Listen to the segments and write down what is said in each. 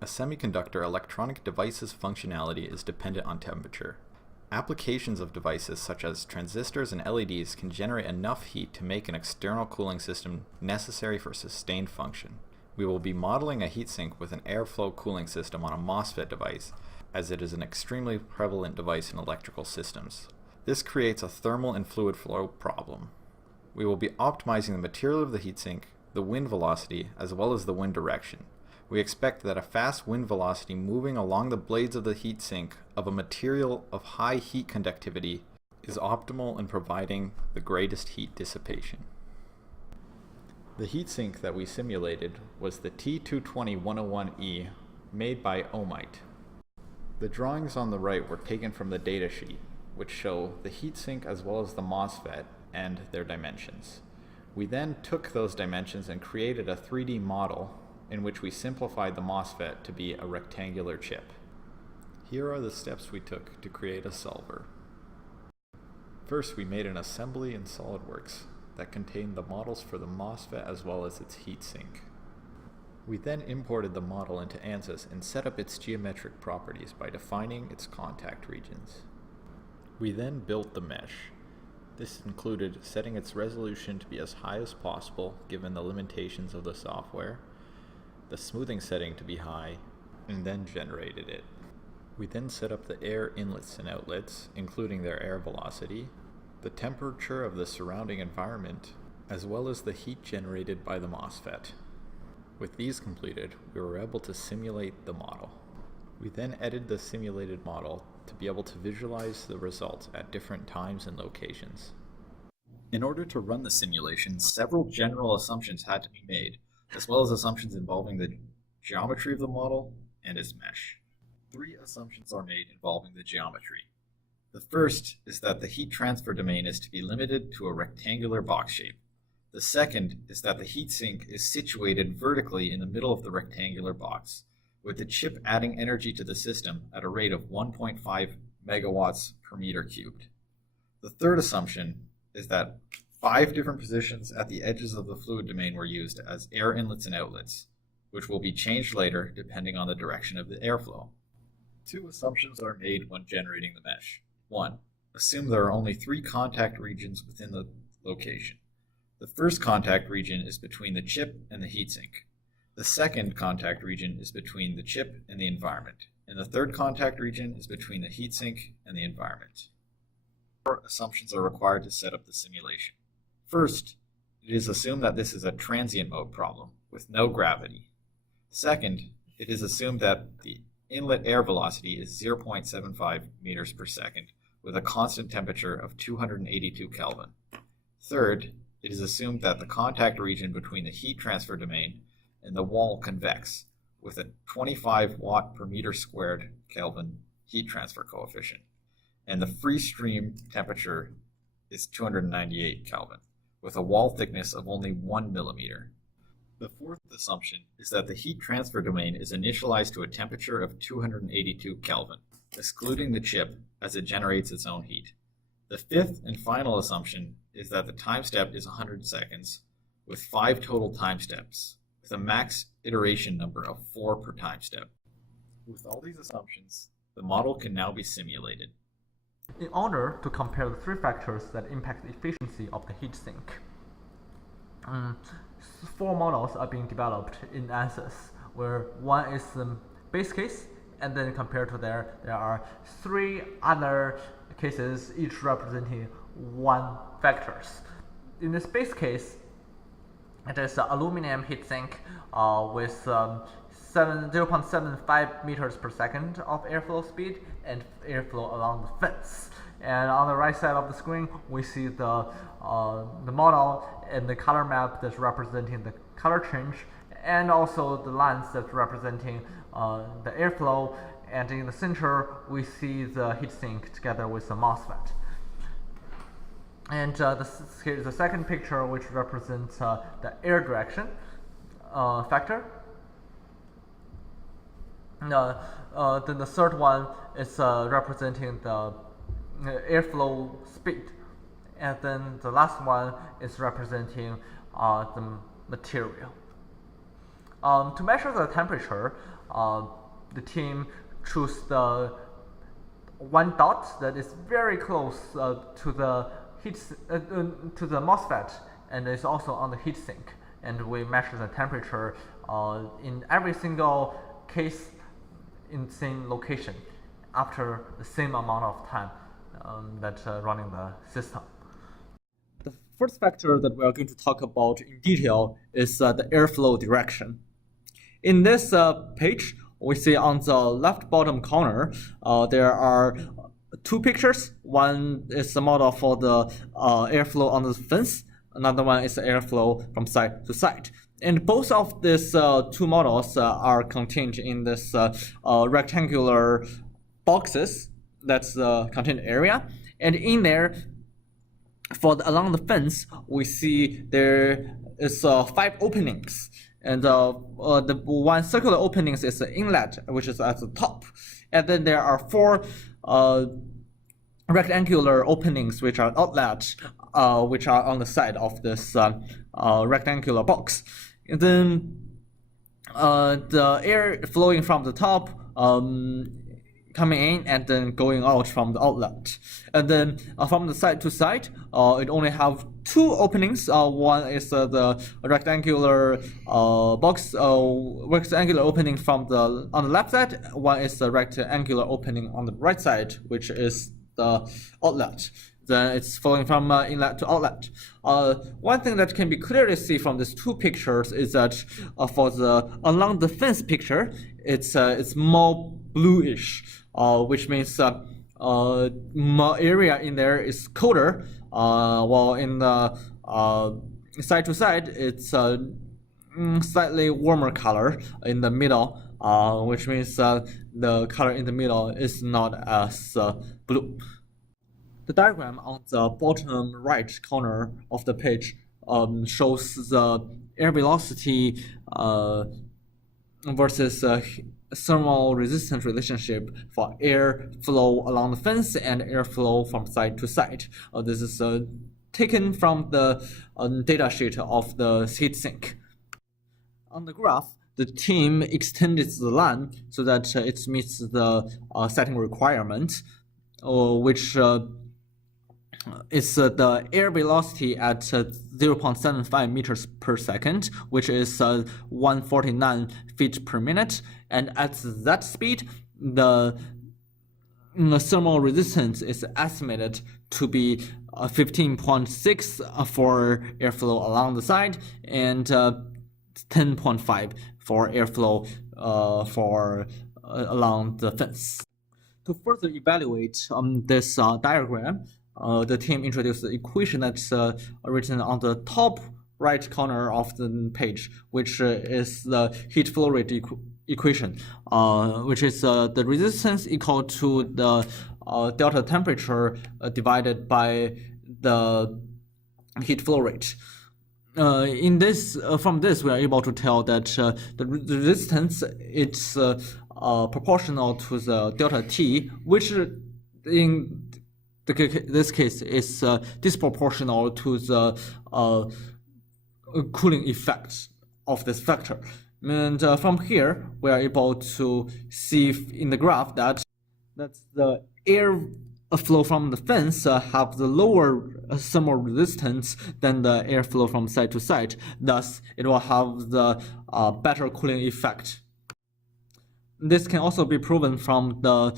A semiconductor electronic device's functionality is dependent on temperature. Applications of devices such as transistors and LEDs can generate enough heat to make an external cooling system necessary for sustained function. We will be modeling a heatsink with an airflow cooling system on a Mosfet device, as it is an extremely prevalent device in electrical systems. This creates a thermal and fluid flow problem. We will be optimizing the material of the heatsink, the wind velocity, as well as the wind direction. We expect that a fast wind velocity moving along the blades of the heatsink of a material of high heat conductivity is optimal in providing the greatest heat dissipation. The heatsink that we simulated was the T220-101E made by Omite. The drawings on the right were taken from the datasheet, which show the heatsink as well as the Mosfet and their dimensions. We then took those dimensions and created a 3D model in which we simplified the Mosfet to be a rectangular chip. Here are the steps we took to create a solver. First, we made an assembly in SolidWorks that contained the models for the Mosfet as well as its heatsink. We then imported the model into ANSYS and set up its geometric properties by defining its contact regions. We then built the mesh. This included setting its resolution to be as high as possible given the limitations of the software, the smoothing setting to be high, and then generated it. We then set up the air inlets and outlets, including their air velocity, the temperature of the surrounding environment, as well as the heat generated by the Mosfet. With these completed, we were able to simulate the model. We then edited the simulated model to be able to visualize the results at different times and locations. In order to run the simulation, several general assumptions had to be made, as well as assumptions involving the geometry of the model and its mesh. 3 assumptions are made involving the geometry. The first is that the heat transfer domain is to be limited to a rectangular box shape. The second is that the heatsink is situated vertically in the middle of the rectangular box, with the chip adding energy to the system at a rate of 1.5 megawatts per meter cubed. The third assumption is that 5 different positions at the edges of the fluid domain were used as air inlets and outlets, which will be changed later depending on the direction of the airflow. 2 assumptions are made when generating the mesh. 1. Assume there are only 3 contact regions within the location. The first contact region is between the chip and the heatsink. The second contact region is between the chip and the environment. And the third contact region is between the heatsink and the environment. 4 assumptions are required to set up the simulation. First, it is assumed that this is a transient mode problem with no gravity. Second, it is assumed that the inlet air velocity is 0.75 meters per second with a constant temperature of 282 Kelvin. Third, it is assumed that the contact region between the heat transfer domain and the wall convex with a 25 watt per meter squared Kelvin heat transfer coefficient, and the free stream temperature is 298 Kelvin with a wall thickness of only 1 millimeter. The fourth assumption is that the heat transfer domain is initialized to a temperature of 282 Kelvin, excluding the chip as it generates its own heat. The fifth and final assumption is that the time step is 100 seconds with 5 total time steps, with a max iteration number of 4 per time step. With all these assumptions, the model can now be simulated. In order to compare the 3 factors that impact the efficiency of the heatsink, 4 models are being developed in ANSYS, where one is the base case, and then compared to there are 3 other cases, each representing 1 factors. In this base case, it is an aluminum heatsink with 0.75 meters per second of airflow speed and airflow along the fence. And on the right side of the screen, we see the model and the color map that's representing the color change, and also the lines that's representing the airflow. And in the center, we see the heatsink together with the Mosfet. And here's the second picture, which represents the air direction factor. Then the third one is representing the airflow speed, and then the last one is representing the material. To measure the temperature, the team choose the one dot that is very close to the to the Mosfet, and is also on the heatsink. And we measure the temperature in every single case in the same location after the same amount of time that running the system. The first factor that we are going to talk about in detail is the airflow direction. In this page, we see on the left bottom corner, there are two pictures. One is the model for the airflow on the fence. Another one is the airflow from side to side. And both of these two models are contained in this rectangular boxes. That's the contained area. And in there, along the fence, we see there is 5 openings. And the one circular openings is the inlet, which is at the top. And then there are 4 rectangular openings, which are outlets, which are on the side of this rectangular box. And then the air flowing from the top coming in and then going out from the outlet. And then from the side to side, it only have 2 openings. One is the rectangular box, rectangular opening on the left side. One is the rectangular opening on the right side, which is the outlet. Then it's flowing from inlet to outlet. One thing that can be clearly see from these 2 pictures is that for the along the fence picture, it's more bluish, which means more area in there is colder, while in the side to side, it's slightly warmer color in the middle, which means the color in the middle is not as blue. The diagram on the bottom right corner of the page shows the air velocity versus thermal resistance relationship for air flow along the fence and airflow from side to side. This is taken from the data sheet of the heatsink. On the graph, the team extended the line so that it meets the setting requirement, which is the air velocity at 0.75 meters per second, which is 149 feet per minute. And at that speed, the thermal resistance is estimated to be 15.6 for airflow along the side and 10.5 for airflow along the fence. To further evaluate this diagram, the team introduced the equation that's written on the top right corner of the page, which is the heat flow rate equation, which is the resistance equal to the delta temperature divided by the heat flow rate. From this, we are able to tell that the resistance it's proportional to the delta T, which in this case is disproportional to the cooling effect of this factor. And from here, we are able to see in the graph that the air flow from the fence have the lower thermal resistance than the airflow from side to side. Thus, it will have the better cooling effect. This can also be proven from the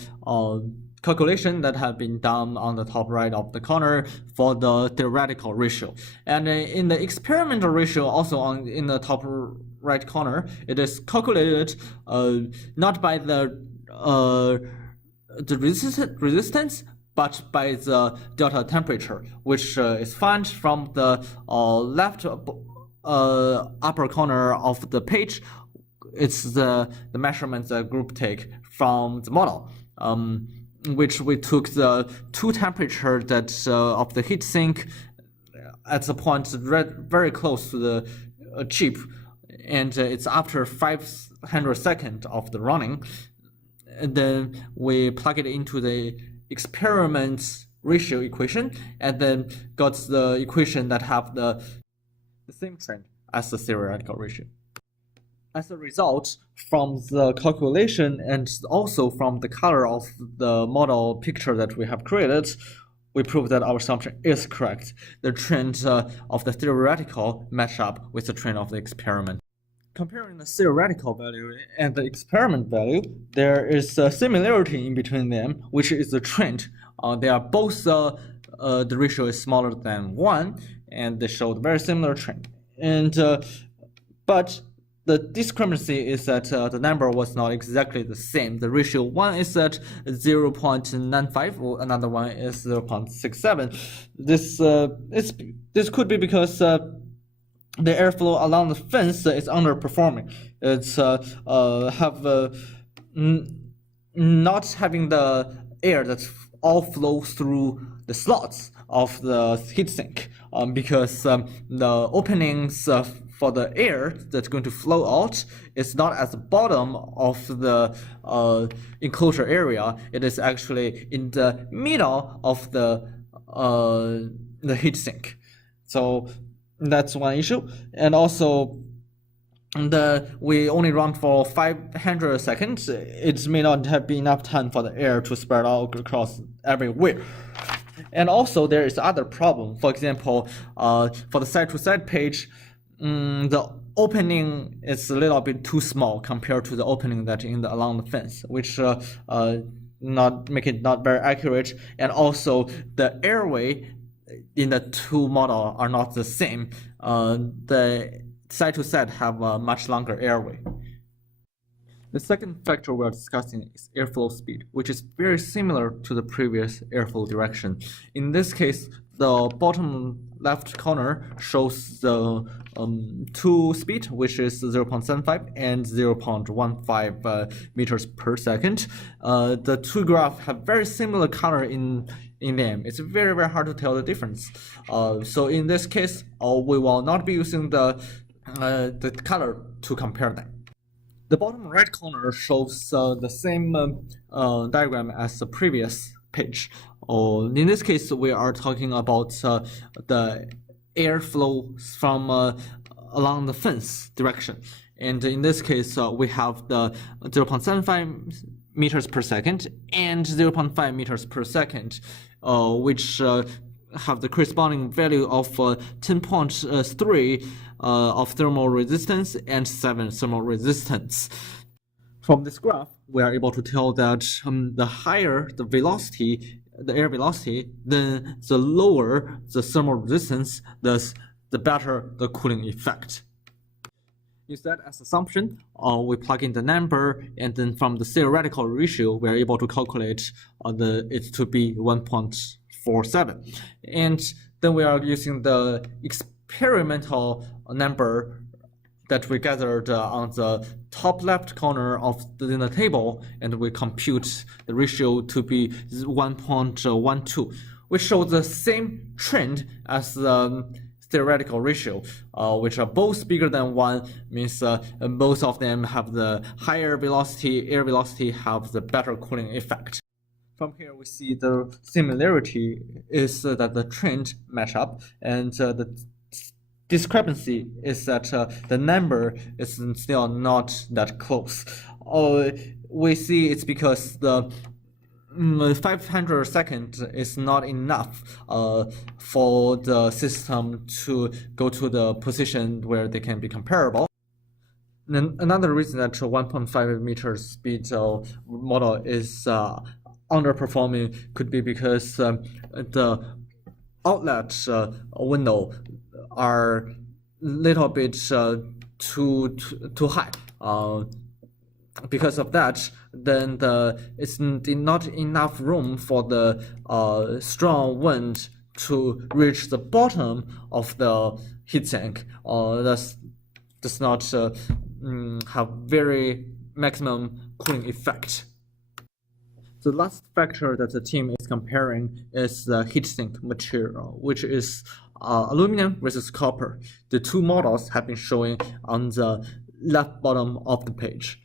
calculation that have been done on the top right of the corner for the theoretical ratio. And in the experimental ratio, also in the top right corner, it is calculated not by the resistance, but by the delta temperature, which is found from the left upper corner of the page. It's the measurements the group take from the model, which we took the 2 temperatures that of the heat sink at the point very close to the chip, and it's after 500 seconds of the running. And then we plug it into the experiment ratio equation, and then got the equation that have the same trend as the theoretical ratio. As a result, from the calculation and also from the color of the model picture that we have created, we prove that our assumption is correct. The trend of the theoretical match up with the trend of the experiment. Comparing the theoretical value and the experiment value, there is a similarity in between them, which is the trend. They are both, the ratio is smaller than 1, and they show a very similar trend. And but the discrepancy is that the number was not exactly the same. The ratio one is at 0.95, or another one is 0.67. This could be because the airflow along the fence is underperforming. It's not having the air that all flows through the slots of the heatsink, because the openings for the air that's going to flow out is not at the bottom of the enclosure area. It is actually in the middle of the heatsink. So that's one issue. And also, we only run for 500 seconds. It may not have been enough time for the air to spread out across everywhere. And also, there is other problem. For example, for the side-to-side page, the opening is a little bit too small compared to the opening that along the fence, which not make it not very accurate. And also, the airway in the two models are not the same. The side-to-side have a much longer airway. The second factor we are discussing is airflow speed, which is very similar to the previous airflow direction. In this case, the bottom left corner shows the two speed, which is 0.75 and 0.15 meters per second. The two graphs have very similar color in them. It's very, very hard to tell the difference. So in this case, we will not be using the color to compare them. The bottom right corner shows the same diagram as the previous page. In this case, we are talking about the airflow from along the fence direction. And in this case, we have the 0.75 meters per second and 0.5 meters per second, which have the corresponding value of 10.3 of thermal resistance and 7 thermal resistance. From this graph, we are able to tell that the higher the velocity, the air velocity, then the lower the thermal resistance, thus the better the cooling effect. Use that as assumption, we plug in the number, and then from the theoretical ratio, we are able to calculate it to be 1.47. And then we are using the experimental number that we gathered on the top left corner of the table, and we compute the ratio to be 1.12. We show the same trend as the theoretical ratio, which are both bigger than 1, means both of them have the higher velocity, air velocity have the better cooling effect. From here, we see the similarity is that the trend match up, and the discrepancy is that the number is still not that close. We see it's because the 500 seconds is not enough for the system to go to the position where they can be comparable. And another reason that 1.5 meters speed model is underperforming could be because the outlet window are little bit too high. Because of that, then it's not enough room for the strong wind to reach the bottom of the heatsink. That does not have very maximum cooling effect. The last factor that the team is comparing is the heatsink material, which is aluminum versus copper. The two models have been showing on the left bottom of the page.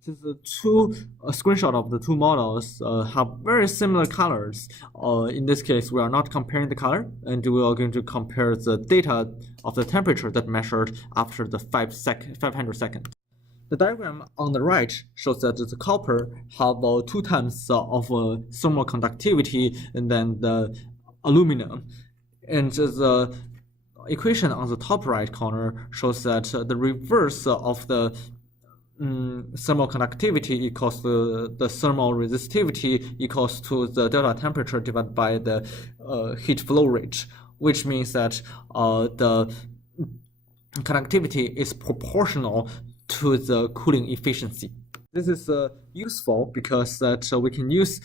Since the two screenshot of the two models have very similar colors, in this case we are not comparing the color, and we are going to compare the data of the temperature that measured after the 500 seconds. The diagram on the right shows that the copper have 2 times of thermal conductivity than the aluminum. And the equation on the top right corner shows that the reverse of the thermal conductivity equals to the thermal resistivity equals to the delta temperature divided by the heat flow rate, which means that the conductivity is proportional to the cooling efficiency. This is useful because that we can use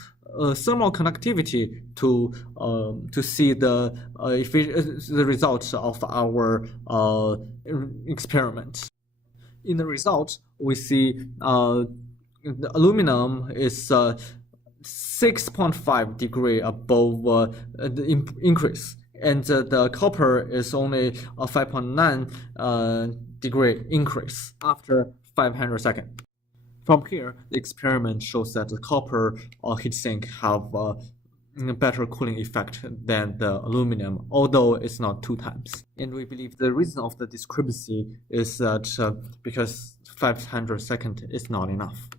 thermal conductivity to see the results of our experiment. In the result, we see the aluminum is 6.5 degree above the increase, and the copper is only a 5.9 degree increase after 500 seconds. From here, the experiment shows that the copper heatsink have a better cooling effect than the aluminum, although it's not 2 times. And we believe the reason of the discrepancy is that because 500 seconds is not enough.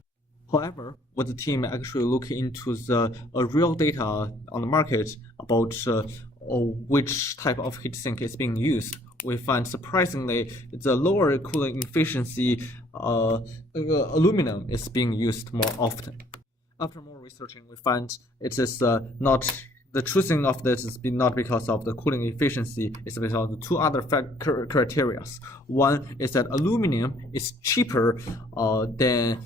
However, when the team actually look into the real data on the market about which type of heatsink is being used, we find surprisingly the lower cooling efficiency aluminum is being used more often. After more researching, we find it is not the true thing of this is not because of the cooling efficiency, it's because of the 2 other criteria. One is that aluminum is cheaper than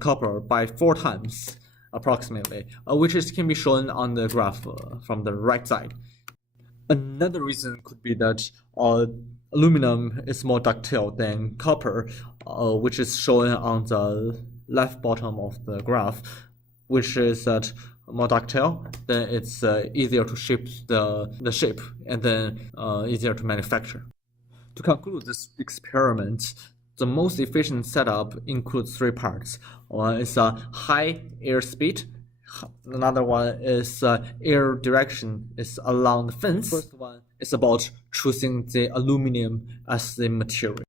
copper by 4 times approximately, which can be shown on the graph from the right side. Another reason could be that aluminum is more ductile than copper, which is shown on the left bottom of the graph, which is that more ductile, then it's easier to ship the shape and then easier to manufacture. To conclude this experiment, the most efficient setup includes 3 parts. One is high air speed. Another one is air direction is along the fence. First one is about choosing the aluminum as the material.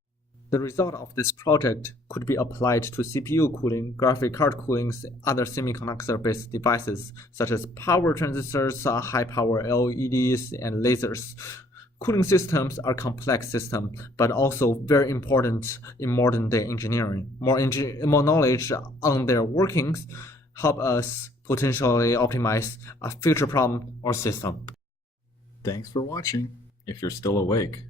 The result of this project could be applied to CPU cooling, graphic card cooling, other semiconductor-based devices such as power transistors, high-power LEDs, and lasers. Cooling systems are complex systems, but also very important in modern-day engineering. More knowledge on their workings help us potentially optimize a future problem or system. Thanks for watching. If you're still awake,